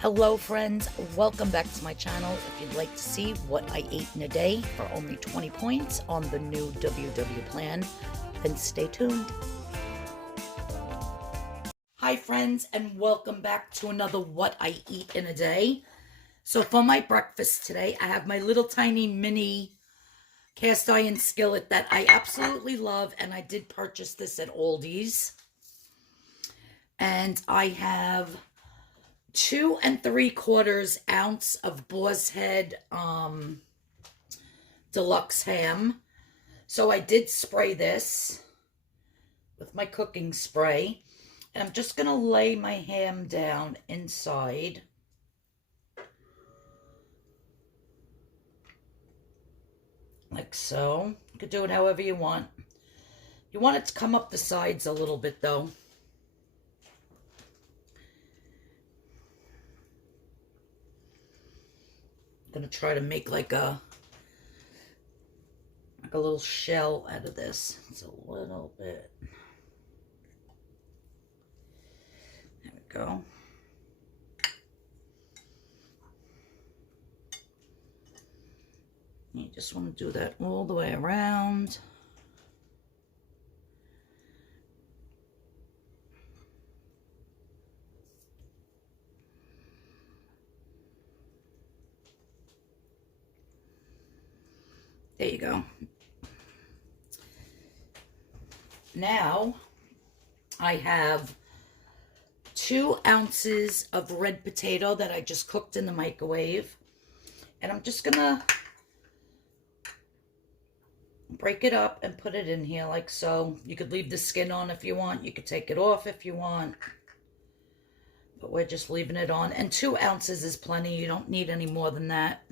Hello friends, welcome back to my channel. If you'd like to see what I ate in a day for only 20 points on the new WW plan, then stay tuned. Hi friends, and welcome back to another What I Eat in a Day. So for my breakfast today, I have my little tiny mini cast iron skillet that I absolutely love, and I did purchase this at Aldi's. And I have 2 3/4 ounce of Boar's Head Deluxe ham. So I did spray this with my cooking spray, and I'm just gonna lay my ham down inside. Like so. You could do it however you want. You want it to come up the sides a little bit though. I'm gonna try to make like a little shell out of this. It's a little bit. There we go. You just want to do that all the way around. There you go. Now I have 2 ounces of red potato that I just cooked in the microwave, and I'm just gonna break it up and put it in here like so. You could leave the skin on if you want. You could take it off if you want, but we're just leaving it on. And 2 ounces is plenty. You don't need any more than that.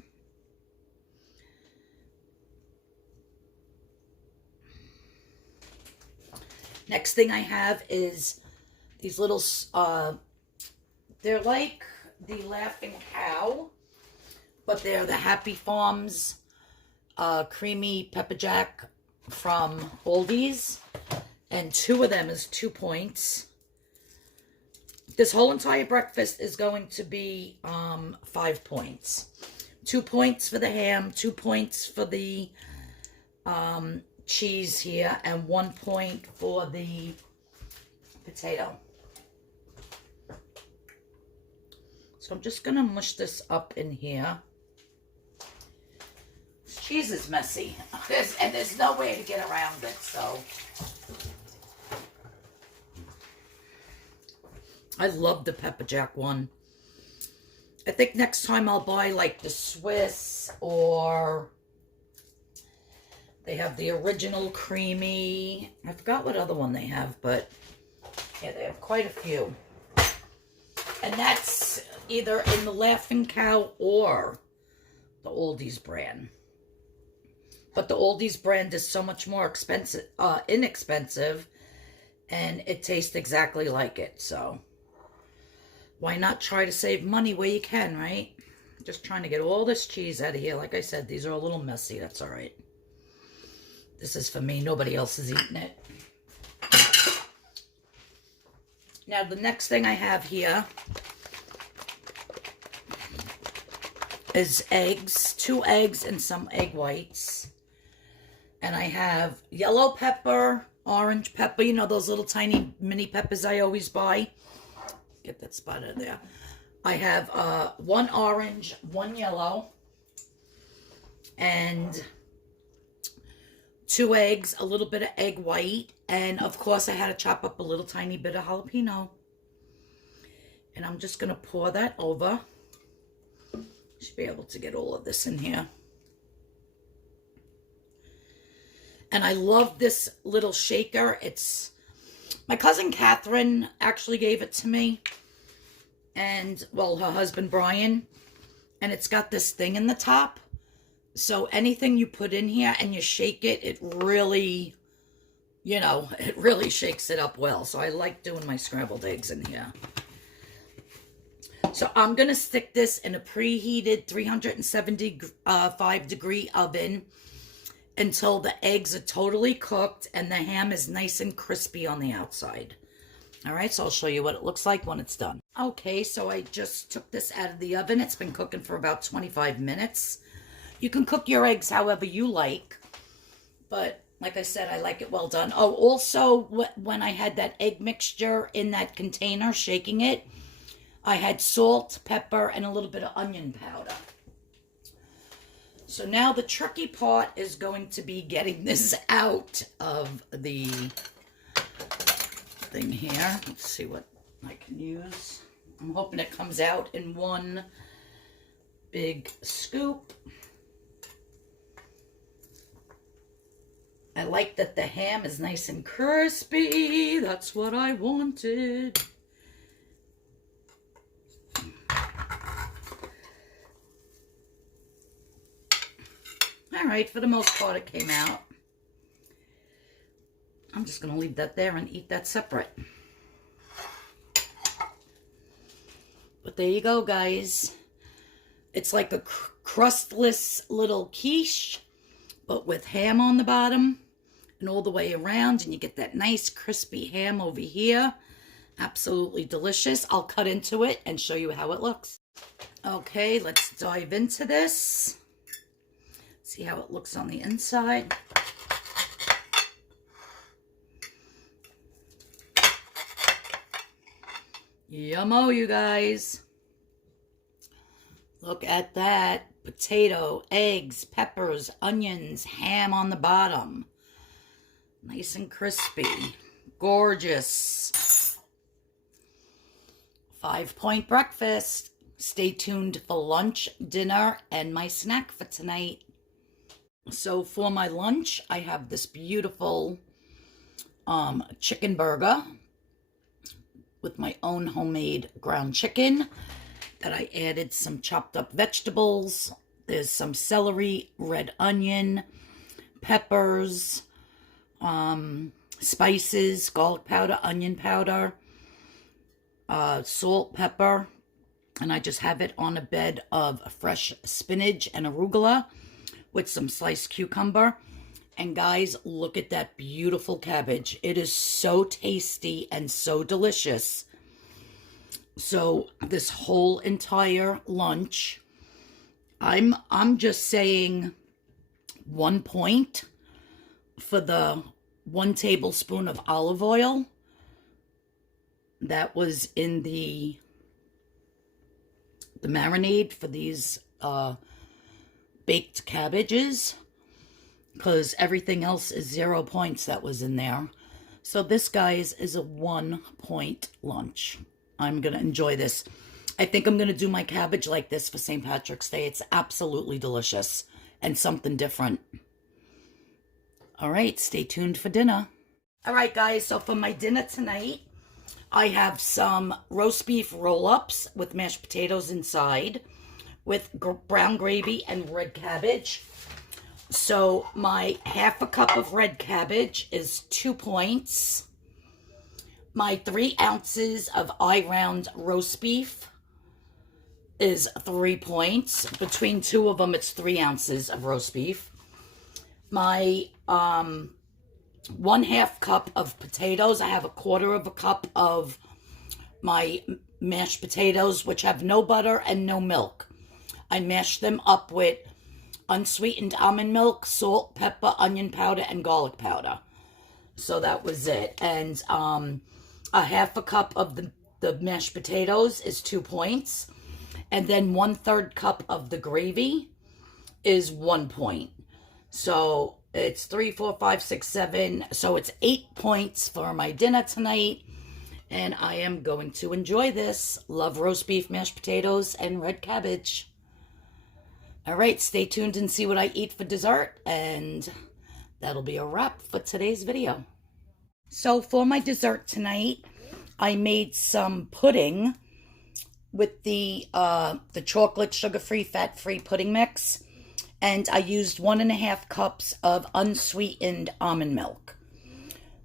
Next thing I have is these little, they're like the Laughing Cow, but they're the Happy Farms creamy pepper jack from Aldi's, and 2 of them is 2 points. This whole entire breakfast is going to be 5 points. 2 points for the ham, 2 points for the cheese here, and 1 point for the potato. So I'm just gonna mush this up in here. This cheese is messy, and there's no way to get around it, so I love the pepper jack one. I think next time I'll buy like the Swiss, or they have the original Creami. I forgot what other one they have, but yeah, they have quite a few. And that's either in the Laughing Cow or the Aldi's brand. But the Aldi's brand is so much more inexpensive, and it tastes exactly like it. So why not try to save money where you can, right? Just trying to get all this cheese out of here. Like I said, these are a little messy. That's all right. This is for me. Nobody else is eating it. Now, the next thing I have here is eggs. 2 eggs and some egg whites. And I have yellow pepper, orange pepper. You know those little tiny mini peppers I always buy? Get that spot out of there. I have 1 orange, 1 yellow, and 2 eggs, a little bit of egg white, and of course I had to chop up a little tiny bit of jalapeno. And I'm just going to pour that over. Should be able to get all of this in here. And I love this little shaker. It's, my cousin Catherine actually gave it to me. And, well, her husband Brian. And it's got this thing in the top. So anything you put in here and you shake it, it really, you know, it really shakes it up well. So I like doing my scrambled eggs in here. So I'm going to stick this in a preheated 375 degree oven until the eggs are totally cooked and the ham is nice and crispy on the outside. All right, so I'll show you what it looks like when it's done. Okay, so I just took this out of the oven. It's been cooking for about 25 minutes. You can cook your eggs however you like, but like I said, I like it well done. Oh, also, when I had that egg mixture in that container, shaking it, I had salt, pepper, and a little bit of onion powder. So now the tricky part is going to be getting this out of the thing here. Let's see what I can use. I'm hoping it comes out in one big scoop. I like that the ham is nice and crispy. That's what I wanted. All right, for the most part, it came out. I'm just going to leave that there and eat that separate. But there you go, guys. It's like a crustless little quiche, but with ham on the bottom and all the way around, and you get that nice crispy ham over here. Absolutely delicious. I'll cut into it and show you how it looks. Okay, let's dive into this. See how it looks on the inside. Yummo, you guys. Look at that. Potato, eggs, peppers, onions, ham on the bottom. Nice and crispy. Gorgeous. 5-point breakfast. Stay tuned for lunch, dinner, and my snack for tonight. So for my lunch, I have this beautiful chicken burger with my own homemade ground chicken that I added some chopped up vegetables. There's some celery, red onion, peppers, spices, garlic powder, onion powder, salt, pepper, and I just have it on a bed of fresh spinach and arugula with some sliced cucumber. And guys, look at that beautiful cabbage. It is so tasty and so delicious. So this whole entire lunch, I'm just saying 1 point for the 1 tablespoon of olive oil that was in the marinade for these baked cabbages, because everything else is 0 points that was in there. So this, guys, is a 1 point lunch. I'm going to enjoy this. I think I'm going to do my cabbage like this for St. Patrick's Day. It's absolutely delicious and something different. All right, stay tuned for dinner. All right, guys, so for my dinner tonight, I have some roast beef roll-ups with mashed potatoes inside with brown gravy and red cabbage. So my half a cup of red cabbage is 2 points. My 3 ounces of I-round roast beef is 3 points. Between 2 of them, it's 3 ounces of roast beef. My 1/2 cup of potatoes. I have a 1/4 cup of my mashed potatoes, which have no butter and no milk. I mashed them up with unsweetened almond milk, salt, pepper, onion powder, and garlic powder. So that was it. And a 1/2 cup of the mashed potatoes is 2 points. And then 1/3 cup of the gravy is 1 point. So it's 3, 4, 5, 6, 7. So it's 8 points for my dinner tonight. And I am going to enjoy this. Love roast beef, mashed potatoes, and red cabbage. All right, stay tuned and see what I eat for dessert. And that'll be a wrap for today's video. So for my dessert tonight, I made some pudding with the chocolate sugar-free, fat-free pudding mix. And I used 1.5 cups of unsweetened almond milk.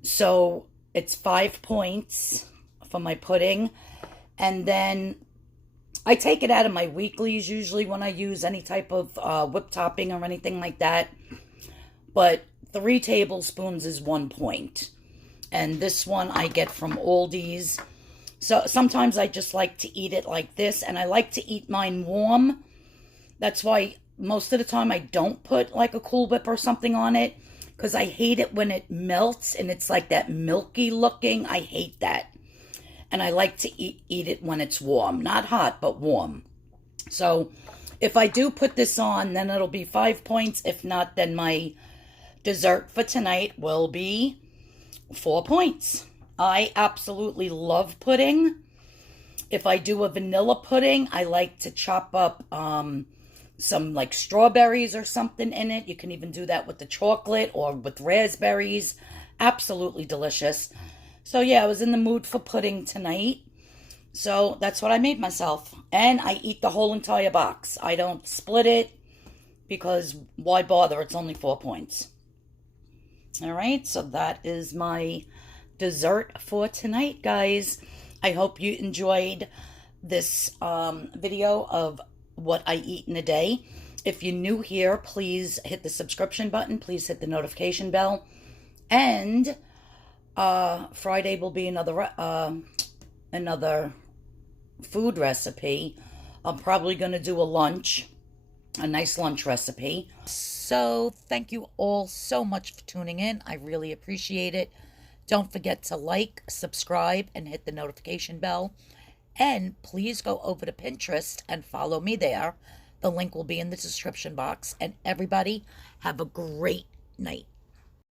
So it's 5 points for my pudding. And then I take it out of my weeklies usually when I use any type of whipped topping or anything like that. But 3 tablespoons is 1 point. And this one I get from Aldi's. So sometimes I just like to eat it like this, and I like to eat mine warm. That's why most of the time I don't put like a Cool Whip or something on it, because I hate it when it melts and it's like that milky looking. I hate that. And I like to eat it when it's warm. Not hot, but warm. So if I do put this on, then it'll be 5 points. If not, then my dessert for tonight will be 4 points. I absolutely love pudding. If I do a vanilla pudding, I like to chop up some like strawberries or something in it. You can even do that with the chocolate or with raspberries. Absolutely delicious. So yeah, I was in the mood for pudding tonight. So that's what I made myself. And I eat the whole entire box. I don't split it because why bother? It's only 4 points. All right, so that is my dessert for tonight, guys. I hope you enjoyed this video of what I eat in a day. If you're new here, please hit the subscription button. Please hit the notification bell. And Friday will be another food recipe. I'm probably going to do a nice lunch recipe. So thank you all so much for tuning in. I really appreciate it. Don't forget to like, subscribe, and hit the notification bell. And please go over to Pinterest and follow me there. The link will be in the description box. And everybody, have a great night.